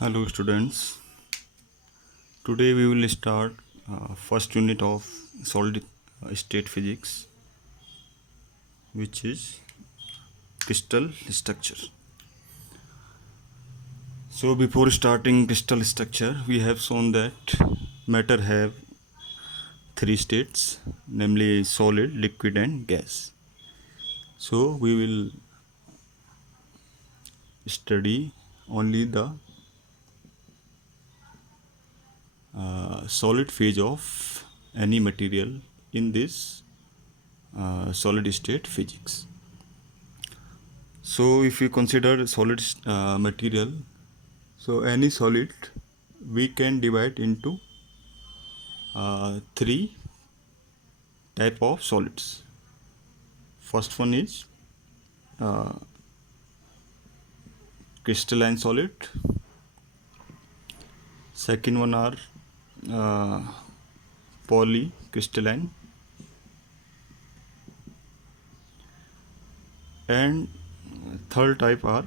Hello students. Today we will start first unit of solid state physics, which is crystal structure. So before starting crystal structure, we have shown that matter have three states, namely solid, liquid and gas. So we will study only the solid phase of any material in this solid state physics. So if you consider solid material, so any solid we can divide into three type of solids. First one is uh, crystalline solid. Second one are uh, polycrystalline, and third type are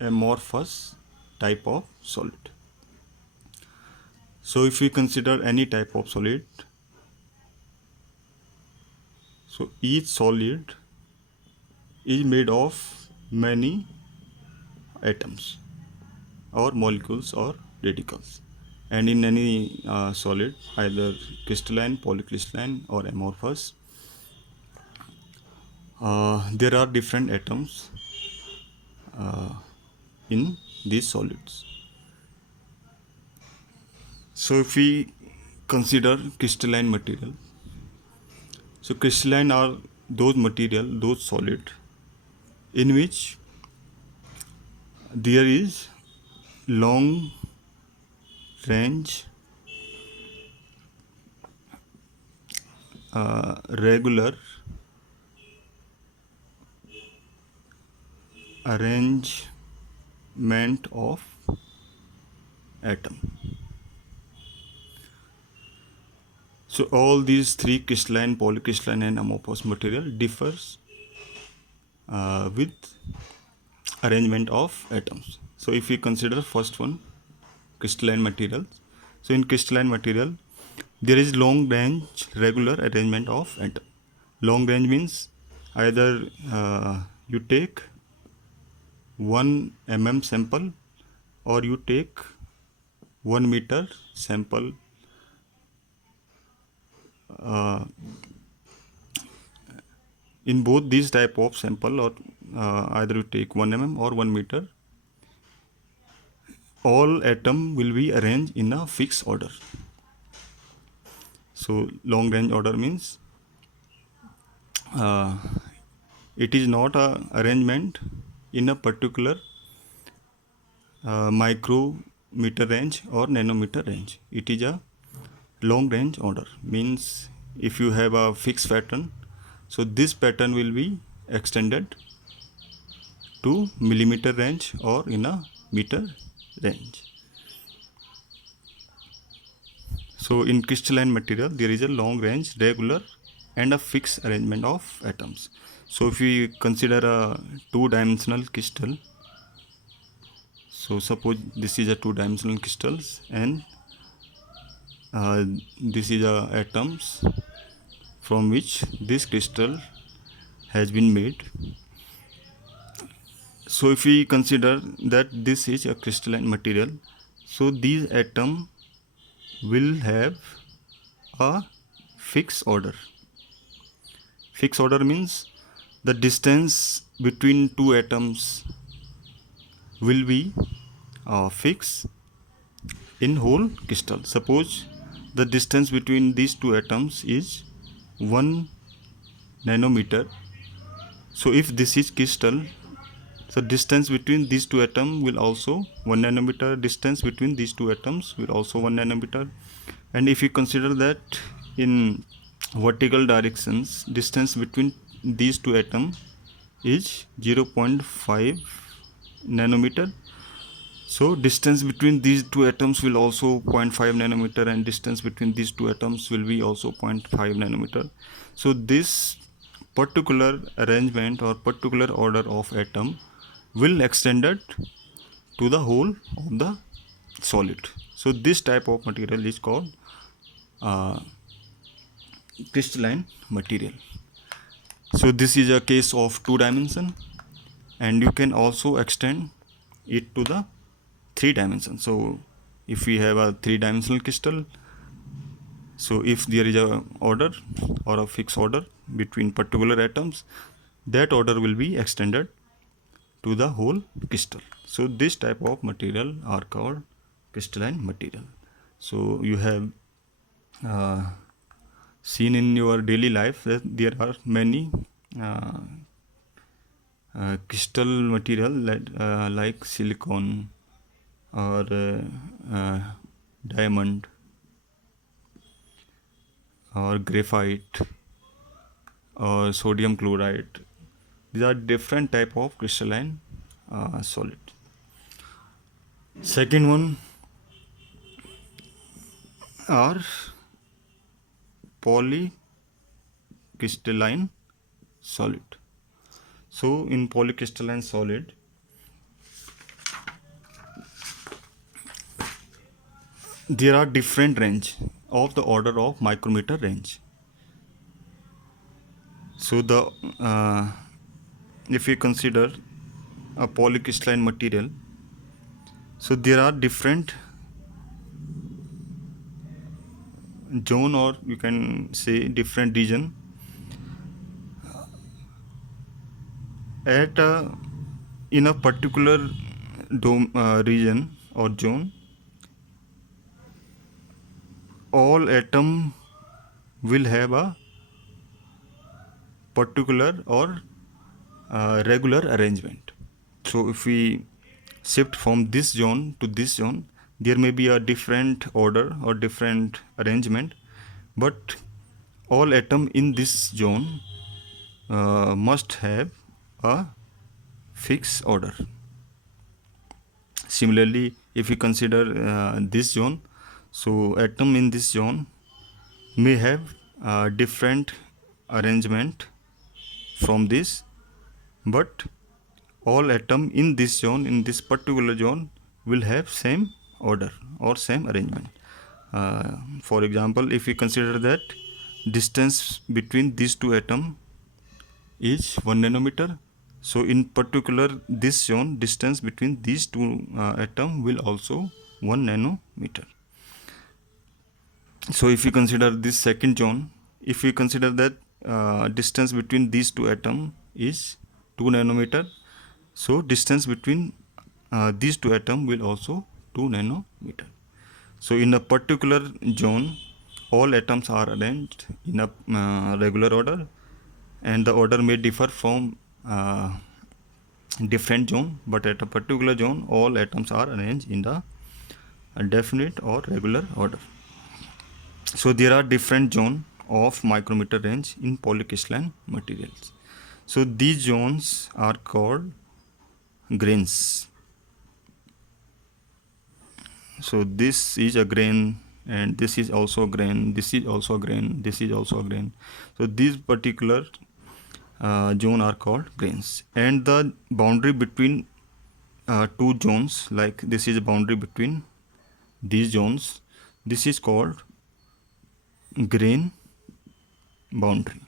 amorphous type of solid. So if we consider any type of solid, so each solid is made of many atoms or molecules or radicals, and in any solid, either crystalline, polycrystalline or amorphous, there are different atoms in these solids. So if we consider crystalline material, so crystalline are those material, those solid in which there is long range regular arrangement of atom. So all these three, crystalline, polycrystalline and amorphous material, differs with arrangement of atoms. So if we consider first one, crystalline material, so in crystalline material there is long range regular arrangement of atom. Long range means either you take 1 mm sample or you take 1 meter sample. In both these type of sample, or either you take 1 mm or 1 meter, all atom will be arranged in a fixed order. So long range order means uh, it is not a arrangement in a particular micrometer range or nanometer range. It is a long range order, means if you have a fixed pattern, so this pattern will be extended to millimeter range or in a meter range. So in crystalline material there is a long range regular and a fixed arrangement of atoms. So if we consider a two-dimensional crystal, so suppose this is a two-dimensional crystals, and this is a atoms from which this crystal has been made. So if we consider that this is a crystalline material, so these atoms will have a fixed order. Fixed order means the distance between two atoms will be fixed in whole crystal. Suppose the distance between these two atoms is 1 nanometer. So if this is crystal, so distance between these two atoms will also 1 nanometer. Distance between these two atoms will also 1 nanometer. And if you consider that in vertical directions, distance between these two atoms is 0.5 nanometer. So distance between these two atoms will also 0.5 nanometer, and distance between these two atoms will be also 0.5 nanometer. So this particular arrangement or particular order of atom will extended to the whole of the solid. So this type of material is called uh, crystalline material. So this is a case of two dimension, and you can also extend it to the three dimension. So if we have a three-dimensional crystal, so if there is a order or a fixed order between particular atoms, that order will be extended to the whole crystal. So this type of material are called crystalline material. So you have seen in your daily life that there are many uh, crystal material that, like silicon or diamond or graphite or sodium chloride. These are different type of crystalline solid. Second one are polycrystalline solid. So in polycrystalline solid, there are different range of the order of micrometer range. So the if we consider a polycrystalline material, so there are different zone, or you can say different region at in a particular region or zone. All atom will have a particular or regular arrangement. So if we shift from this zone to this zone, there may be a different order or different arrangement, but all atom in this zone must have a fixed order. Similarly, if we consider this zone, so atom in this zone may have different arrangement from this, but all atom in this zone, in this particular zone, will have same order or same arrangement. For example, if we consider that distance between these two atom is 1 nanometer, so in particular this zone, distance between these two atom will also 1 nanometer. So if we consider this second zone, if we consider that distance between these two atom is 2 nanometer, so distance between these two atom will also 2 nanometer. So in a particular zone, all atoms are arranged in a regular order, and the order may differ from different zone, but at a particular zone all atoms are arranged in the definite or regular order. So there are different zone of micrometer range in polycrystalline materials. So these zones are called grains. So this is a grain, and this is also a grain, this is also a grain, this is also a grain. So these particular zone are called grains, and the boundary between two zones, like this is a boundary between these zones, this is called grain boundary.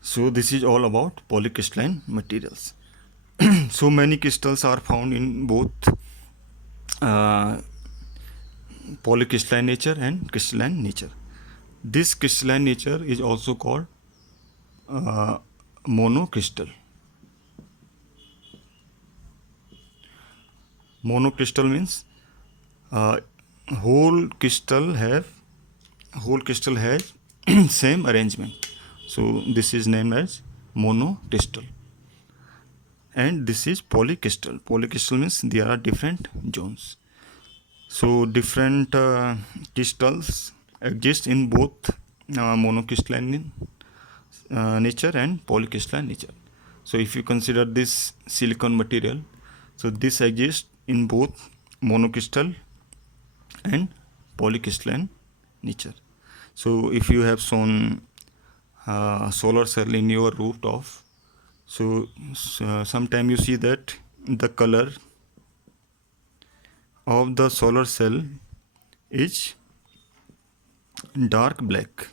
So this is all about polycrystalline materials. So many crystals are found in both polycrystalline nature and crystalline nature. This crystalline nature is also called monocrystal. Monocrystal means whole crystal has same arrangement. So this is named as monocrystal. And this is polycrystal. Polycrystal means there are different zones. So different crystals exist in both monocrystalline nature and polycrystalline nature. So if you consider this silicon material, so this exists in both monocrystal and polycrystalline nature. So if you have shown solar cell in your rooftop. So sometime you see that the color of the solar cell is dark black,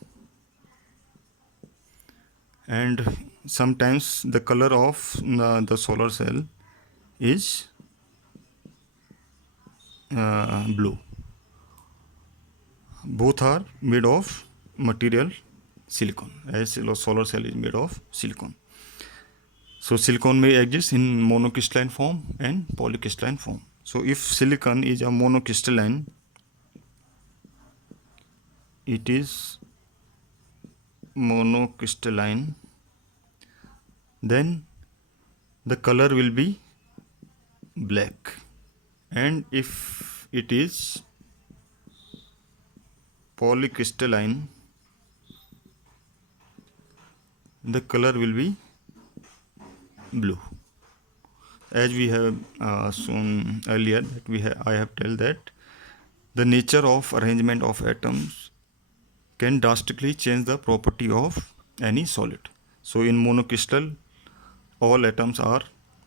and sometimes the color of the solar cell is blue. Both are made of material silicon, as solar cell is made of silicon. So silicon may exist in monocrystalline form and polycrystalline form. So if silicon is a monocrystalline, it is monocrystalline, then the color will be black. And if it is polycrystalline, the color will be blue. As we have shown earlier, that I have told that the nature of arrangement of atoms can drastically change the property of any solid. So in monocrystal, all atoms are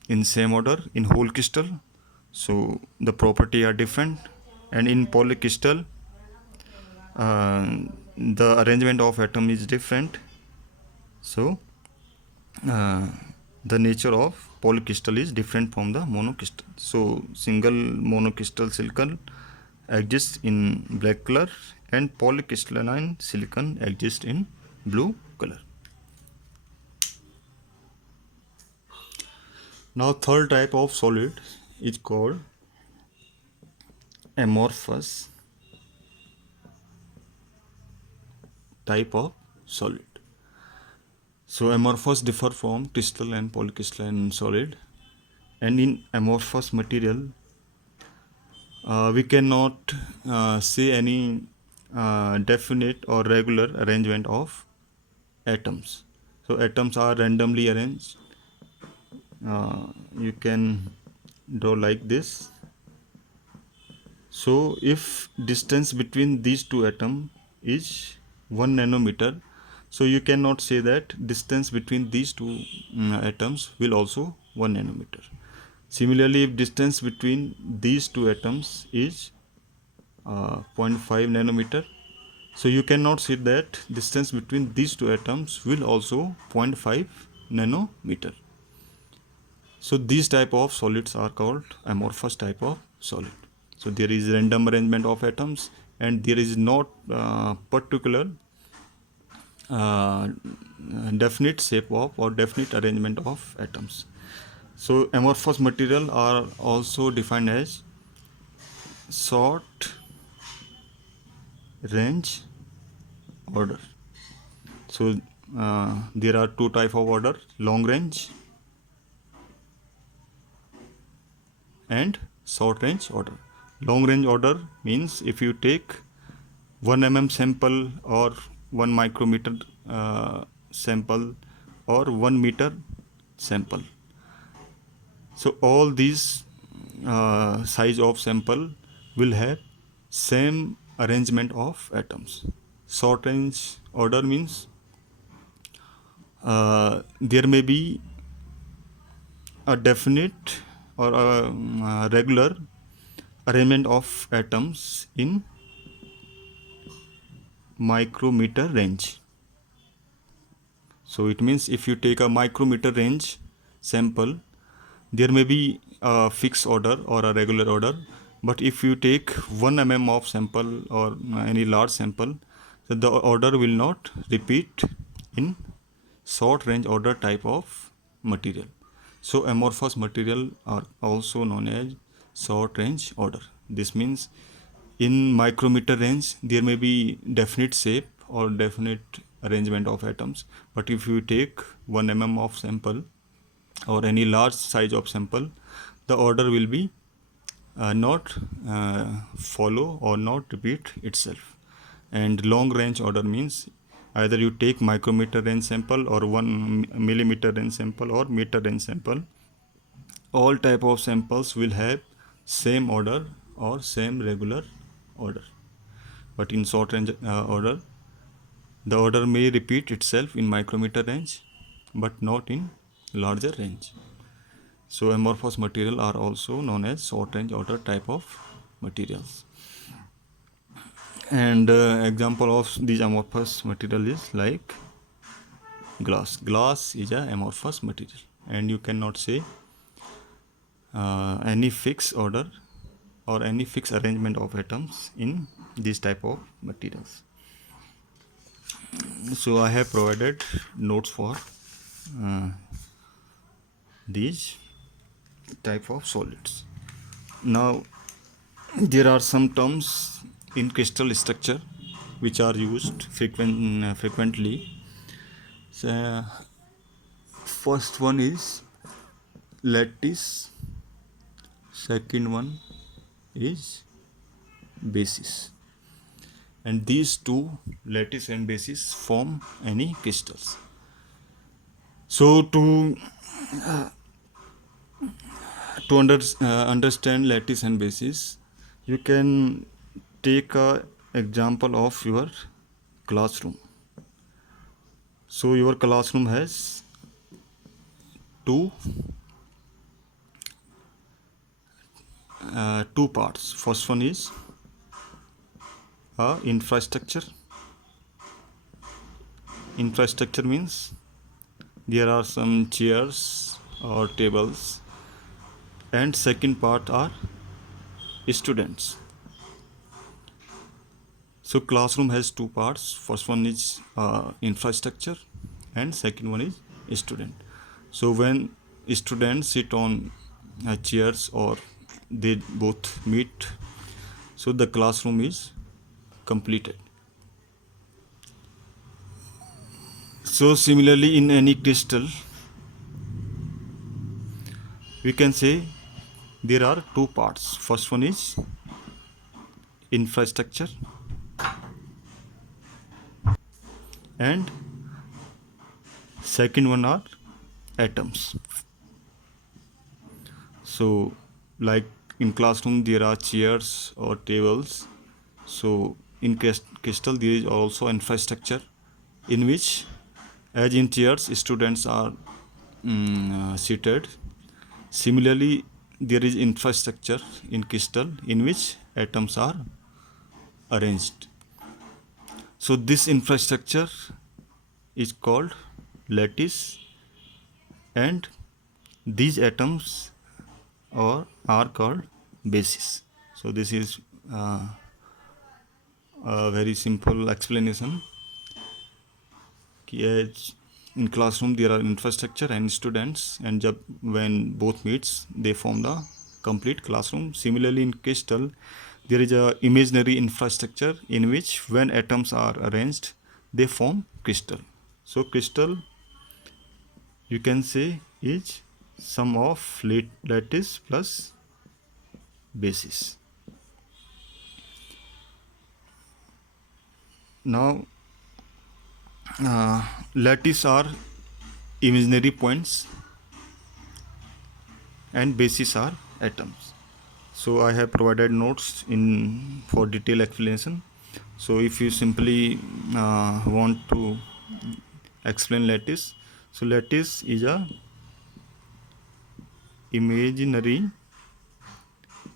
in same order in whole crystal, so the property are different. And in polycrystal, the arrangement of atom is different, so the nature of polycrystal is different from the monocrystal. So single monocrystal silicon exists in black color and polycrystalline silicon exists in blue color. Now third type of solid is called amorphous type of solid. So amorphous differ from crystal and polycrystalline solid, and in amorphous material we cannot see any definite or regular arrangement of atoms. So atoms are randomly arranged. You can draw like this. So if distance between these two atoms is 1 nanometer, so you cannot say that distance between these two atoms will also 1 nanometer. Similarly, if distance between these two atoms is 0.5 nanometer, so you cannot say that distance between these two atoms will also 0.5 nanometer. So these type of solids are called amorphous type of solid. So there is random arrangement of atoms, and there is not particular definite shape of or definite arrangement of atoms. So amorphous material are also defined as short range order. So there are two type of order: long range and short range order. Long range order means if you take 1 mm sample or 1 micrometer sample or 1 meter sample. So all these size of sample will have same arrangement of atoms. Short range order means there may be a definite or a regular arrangement of atoms in micrometer range. So it means if you take a micrometer range sample, there may be a fixed order or a regular order, but if you take 1 mm of sample or any large sample, so the order will not repeat in short range order type of material. So amorphous material are also known as short range order. This means in micrometer range there may be definite shape or definite arrangement of atoms, but if you take 1 mm of sample or any large size of sample, the order will be not follow or not repeat itself. And long range order means either you take micrometer range sample or 1 millimeter range sample or meter range sample. All type of samples will have same order or same regular order. But in short range order, The order may repeat itself in micrometer range, but not in larger range. So amorphous material are also known as short range order type of materials. And example of these amorphous material is like glass. Glass is a amorphous material, and you cannot say any fixed order or any fixed arrangement of atoms in this type of materials. So I have provided notes for uh, these type of solids. Now there are some terms in crystal structure which are used frequently. So first one is lattice, second one is basis, and these two, lattice and basis, form any crystals. So to understand lattice and basis, you can take a example of your classroom. So your classroom has two parts. First one is infrastructure. Infrastructure means there are some chairs or tables, and second part are students. So classroom has two parts. First one is infrastructure, and second one is student. So when students sit on chairs or they both meet, so the classroom is completed. So similarly, in any crystal, we can say there are two parts. First one is infrastructure, and second one are atoms. So like in classroom there are chairs or tables, so in crystal there is also infrastructure, in which, as in chairs, students are seated. Similarly, there is infrastructure in crystal in which atoms are arranged. So this infrastructure is called lattice, and these atoms are called bases. So this is a very simple explanation. As in classroom there are infrastructure and students, and when both meets they form the complete classroom. Similarly, in crystal there is a imaginary infrastructure in which when atoms are arranged they form crystal. So crystal, you can say, is sum of lattice plus basis. Now lattice are imaginary points and bases are atoms. So I have provided notes in for detailed explanation. So if you simply want to explain lattice, so lattice is a imaginary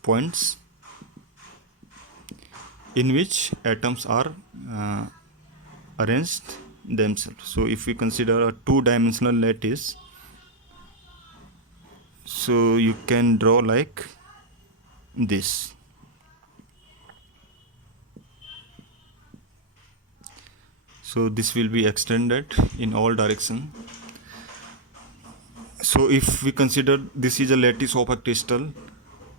points in which atoms are arranged themselves. So if we consider a two-dimensional lattice, so you can draw like this. So this will be extended in all direction. So if we consider this is a lattice of a crystal,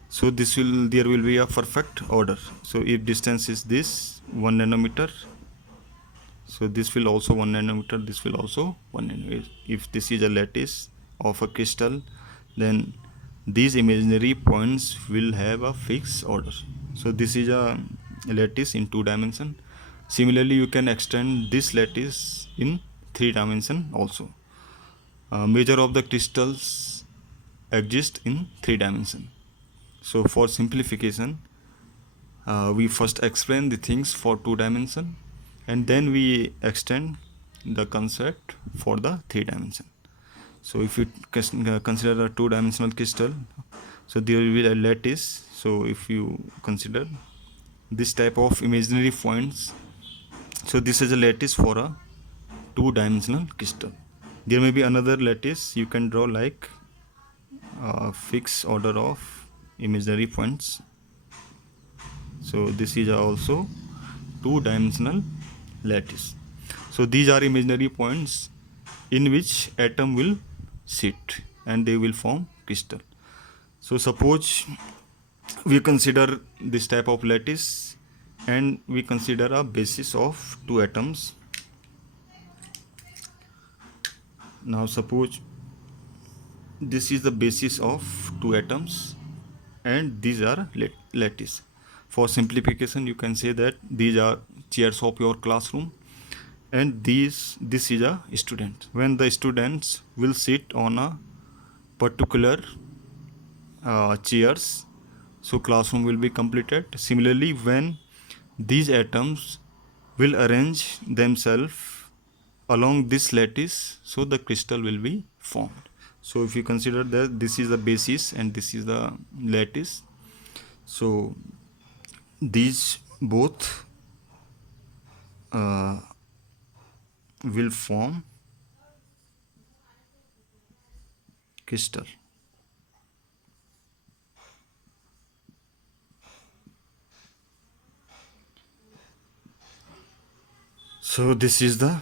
so there will be a perfect order. So if distance is this 1 nanometer, so this will also 1 nanometer, this will also 1 nanometer. If this is a lattice of a crystal, then these imaginary points will have a fixed order. So this is a lattice in 2 dimension. Similarly, you can extend this lattice in 3 dimension also. Major of the crystals exist in 3 dimension. So for simplification, we first explain the things for 2 dimension, and then we extend the concept for the 3 dimension. So if you consider a 2-dimensional crystal, so there will be a lattice. So if you consider this type of imaginary points, so this is a lattice for a 2-dimensional crystal. There may be another lattice you can draw, like a fixed order of imaginary points. So this is also 2-dimensional lattice. So these are imaginary points in which atom will sit and they will form crystal. So suppose we consider this type of lattice and we consider a basis of 2 atoms. Now suppose this is the basis of 2 atoms and these are lattice. For simplification you can say that these are chairs of your classroom and this is a student. When the students will sit on a particular chairs, so classroom will be completed. Similarly, when these atoms will arrange themselves along this lattice, so the crystal will be formed. So if you consider that this is the basis and this is the lattice, so these both will form crystal. So this is the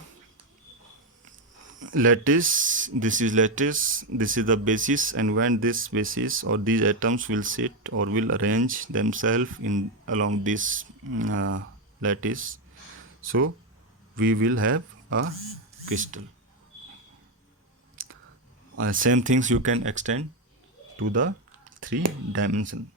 lattice, this is the basis, and when this basis or these atoms will sit or will arrange themselves in along this lattice, so we will have a crystal. Same things you can extend to the 3 dimension.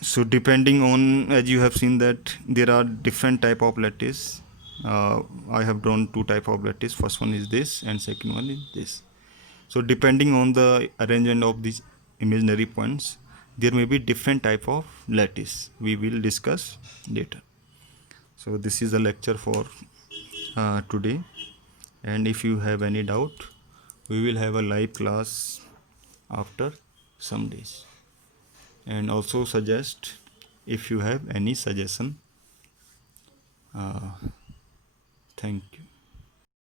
So depending on, as you have seen that there are different type of lattice. I have drawn 2 type of lattice. First one is this and second one is this. So depending on the arrangement of these imaginary points, there may be different type of lattice. We will discuss later. So this is a lecture for today, and if you have any doubt, we will have a live class after some days. And also suggest if you have any suggestion. Thank you.